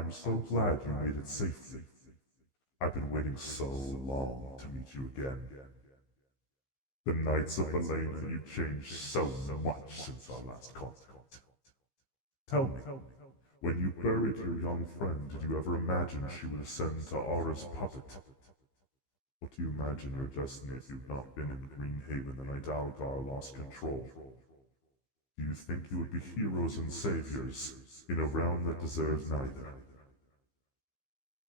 I'm so glad you made it safely. I've been waiting so long to meet you again. The Knights of Valaena, you changed so much since our last contact. Tell me, when you buried your young friend, did you ever imagine she would ascend to Aara's puppet? What do you imagine your destiny if you'd not been in Greenhaven the night Algar lost control? Do you think you would be heroes and saviors in a realm that deserves neither?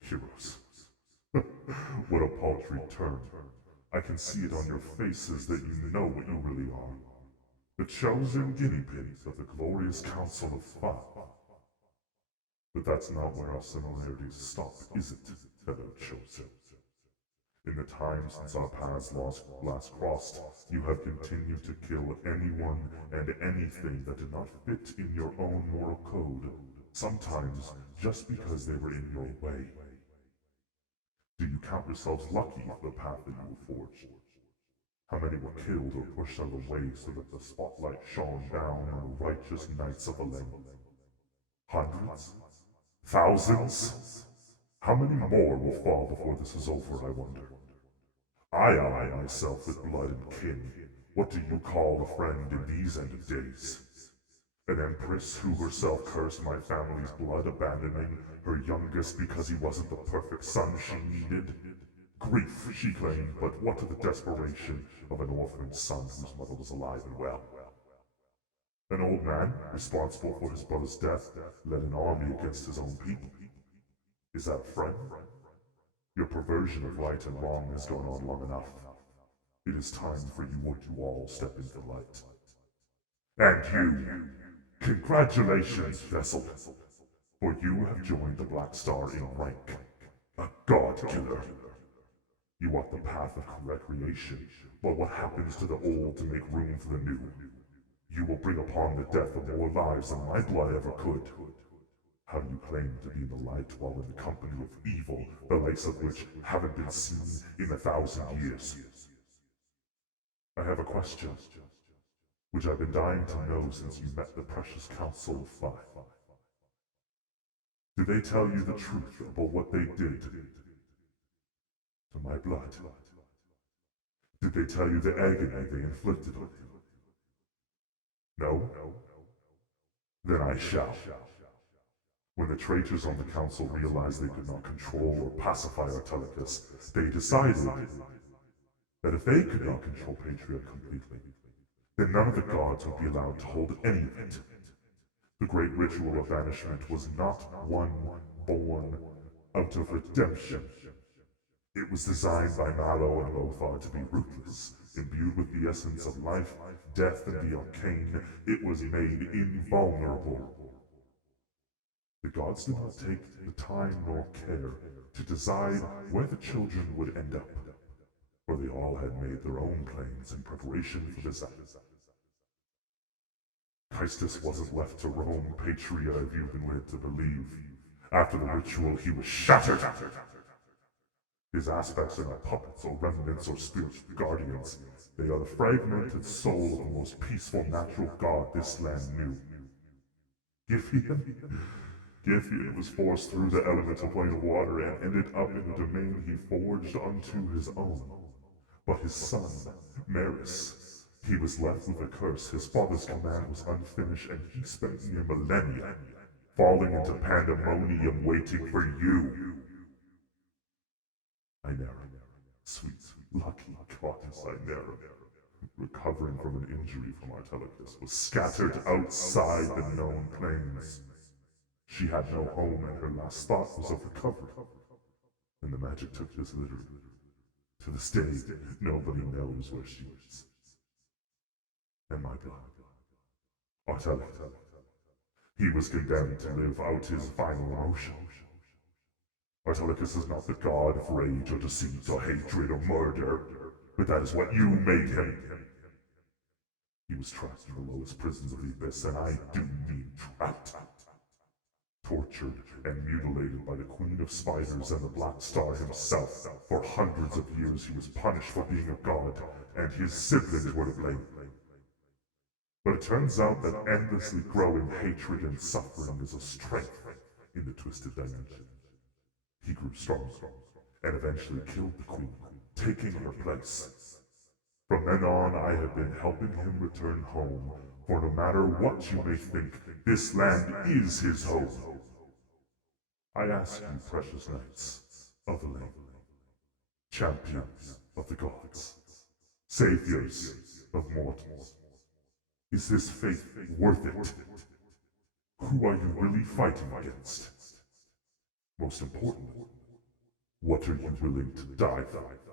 Heroes. What a paltry term. I can see it on your faces that you know what you really are. The chosen guinea pigs of the glorious Council of Fire. But that's not where our similarities stop, is it, fellow chosen? In the time since our paths last crossed, you have continued to kill anyone and anything that did not fit in your own moral code, sometimes just because they were in your way. Do you count yourselves lucky for the path that you have forged? How many were killed or pushed out of the way so that the spotlight shone down on the righteous Knights of Valaena? Hundreds? Thousands? How many more will fall before this is over, I wonder? I ally myself with blood and kin. What do you call a friend in these end of days? An empress who herself cursed my family's blood, abandoning her youngest because he wasn't the perfect son she needed? Grief, she claimed, but what to the desperation of an orphaned son whose mother was alive and well? An old man, responsible for his brother's death, led an army against his own people. Is that a friend? Your perversion of right and wrong has gone on long enough. It is time for you to all step into the light. And you, congratulations, Vessel, for you have joined the Black Star in rank, a god killer. You walk the path of recreation, but what happens to the old to make room for the new? You will bring upon the death of more lives than my blood ever could. How do you claim to be in the light while in the company of evil, the likes of which haven't been seen in 1,000 years? I have a question, which I've been dying to know since you met the precious Council of Fire. Did they tell you the truth about what they did to my blood? Did they tell you the agony they inflicted on you? No? Then I shall. When the traitors on the council realized they could not control or pacify Artelicus, they decided that if they could not control Patria completely, then none of the gods would be allowed to hold any of it. The great ritual of banishment was not one born out of redemption. It was designed by Malo and Lothar to be ruthless, imbued with the essence of life, death, and the arcane. It was made invulnerable. The gods did not take the time nor care to decide where the children would end up, for they all had made their own plans in preparation for this act. Christus wasn't left to roam Patria as you've been led to believe. After the ritual, he was shattered. His aspects are not puppets or remnants or spiritual guardians. They are the fragmented soul of the most peaceful natural god this land knew. Giffian was forced through the elemental plane of water and ended up in the domain he forged unto his own. But his son, Maris, he was left with a curse. His father's command was unfinished, and he spent near millennia falling into pandemonium waiting for you. Inara, sweet, lucky goddess Inara, recovering from an injury from Artelicus, was scattered outside the known planes. She had no home, and her last thought was of recovery, and the magic took this literally. To this day, nobody knows where she is. And my blood, Artelicus, he was condemned to live out his final emotion. Artelicus is not the god of rage or deceit or hatred or murder, but that is what you made him. He was trapped in the lowest prisons of the abyss, and I do mean trapped. Tortured and mutilated by the Queen of Spiders and the Black Star himself. For hundreds of years he was punished for being a god, and his siblings were to blame. But it turns out that endlessly growing hatred and suffering is a strength in the twisted twisted dimension. He grew stronger, and eventually killed the queen, taking her place. From then on, I have been helping him return home, for no matter what you may think, this land is his home. I ask you, precious knights of Valaena, champions of the gods, saviors of mortals, is this faith worth it? Who are you really fighting against? Most importantly, what are you willing to die for?